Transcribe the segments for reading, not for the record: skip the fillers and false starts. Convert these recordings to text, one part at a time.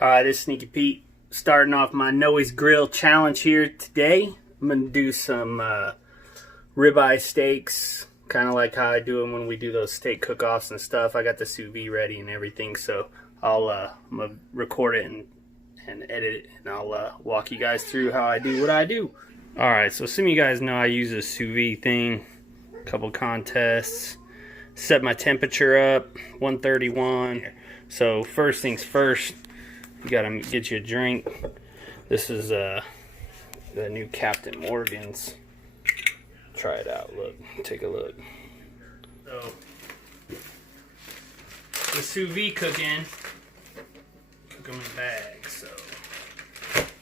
Alright, this is Sneaky Pete starting off my Noe's Grill challenge here today. I'm going to do some ribeye steaks, kind of like how I do them when we do those steak cook-offs and stuff. I got the sous vide ready and everything, so I'm going to record it and edit it, and I'll walk you guys through how I do what I do. Alright, so some of you guys know I use a sous vide thing, a couple contests, set my temperature up, 131. So first things first, you gotta get you a drink. This is the new Captain Morgan's. Try it out. Look, take a look. So the sous vide cooking, cook them in a bag. So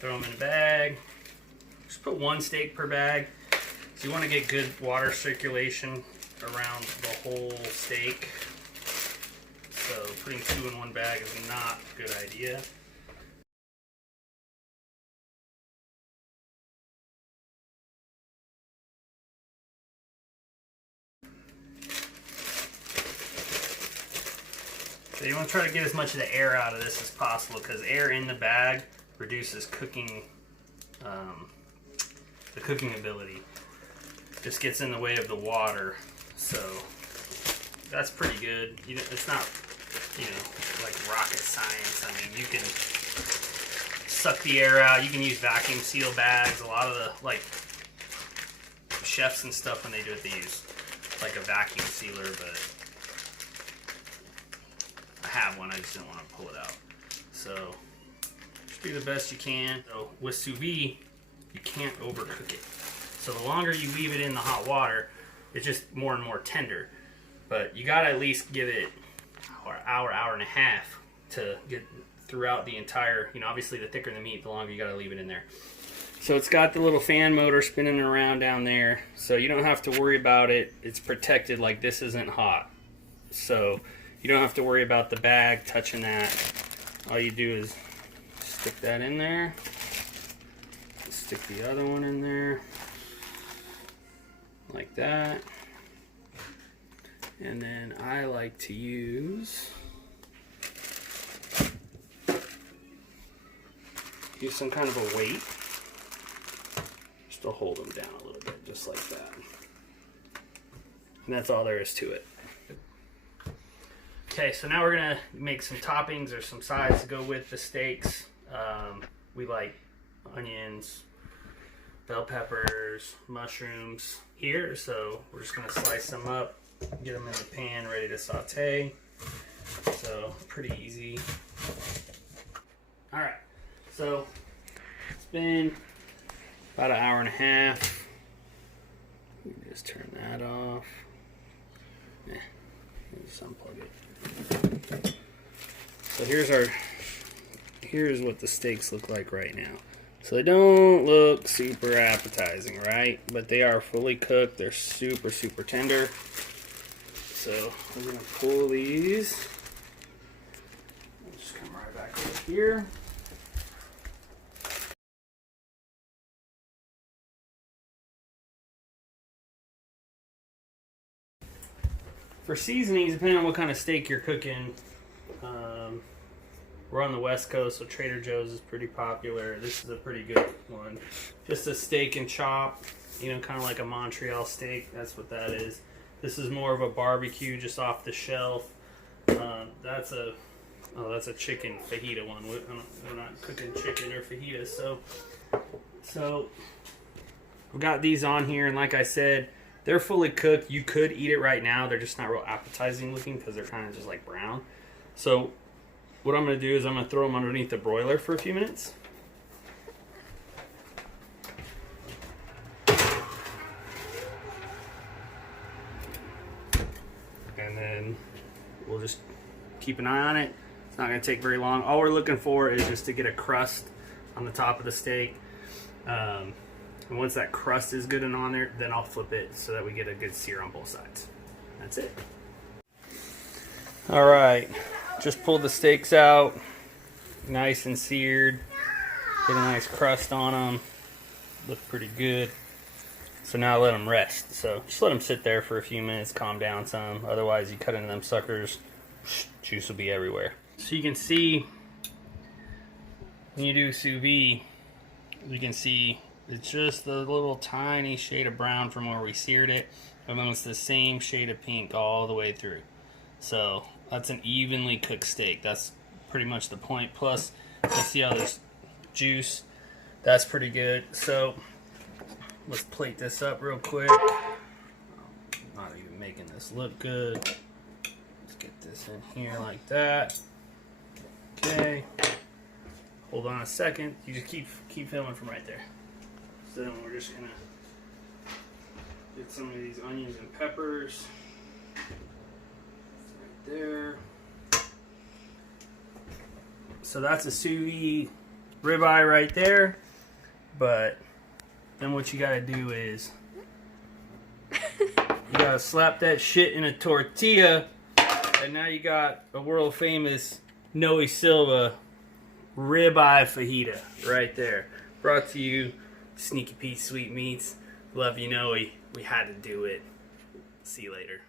throw them in a bag. Just put one steak per bag. So you want to get good water circulation around the whole steak. So putting two in one bag is not a good idea. So you want to try to get as much of the air out of this as possible, because air in the bag reduces cooking, the cooking ability. Just gets in the way of the water, so that's pretty good. It's not, like rocket science. I mean, you can suck the air out. You can use vacuum seal bags. A lot of the chefs and stuff, when they do it, they use like a vacuum sealer, but I have one, I just didn't want to pull it out. So just do the best you can. So with sous vide, you can't overcook it. So the longer you leave it in the hot water, it's just more and more tender. But you gotta at least give it an hour and a half to get throughout the entire, obviously the thicker the meat, the longer you gotta leave it in there. So it's got the little fan motor spinning around down there, so you don't have to worry about it. It's protected, like this isn't hot. So you don't have to worry about the bag touching that. All you do is stick that in there, stick the other one in there, like that. And then I like to use some kind of a weight just to hold them down a little bit, just like that. And that's all there is to it. Okay, so now we're gonna make some toppings or some sides to go with the steaks. We like onions, bell peppers, mushrooms here, so we're just gonna slice them up, get them in the pan ready to saute. So pretty easy. All right, so it's been about an hour and a half. Let me just turn that off. Just unplug it. So here's what the steaks look like right now. So they don't look super appetizing, right? But they are fully cooked. They're super, super tender. So we're gonna pull these. I'll just come right back over here. For seasonings, depending on what kind of steak you're cooking, we're on the West Coast, so Trader Joe's is pretty popular. This is a pretty good one. Just a steak and chop, kind of like a Montreal steak. That's what that is. This is more of a barbecue, just off the shelf. That's a chicken fajita one. We're not cooking chicken or fajitas, so we got these on here, and like I said, they're fully cooked. You could eat it right now. They're just not real appetizing looking because they're kind of just like brown. So what I'm going to do is I'm going to throw them underneath the broiler for a few minutes. And then we'll just keep an eye on it. It's not going to take very long. All we're looking for is just to get a crust on the top of the steak. And once that crust is good and on there, then I'll flip it so that we get a good sear on both sides. That's it. All right, just pulled the steaks out, nice and seared. Get a nice crust on them. Look pretty good. So now let them rest. So just let them sit there for a few minutes, calm down some. Otherwise, you cut into them suckers, juice will be everywhere. So you can see when you do sous vide, you can see it's just a little tiny shade of brown from where we seared it, and then it's the same shade of pink all the way through. So that's an evenly cooked steak. That's pretty much the point. Plus, you see how there's juice. That's pretty good. So let's plate this up real quick. Not even making this look good. Let's get this in here like that. Okay. Hold on a second. You just keep filming from right there. So then we're just gonna get some of these onions and peppers right there. So that's a sous vide ribeye right there. But then what you gotta do is you gotta slap that shit in a tortilla, and now you got a world famous Noe Silva ribeye fajita right there. Brought to you, Sneaky Pete Sweet Meats. Love you, Noe. We had to do it. See you later.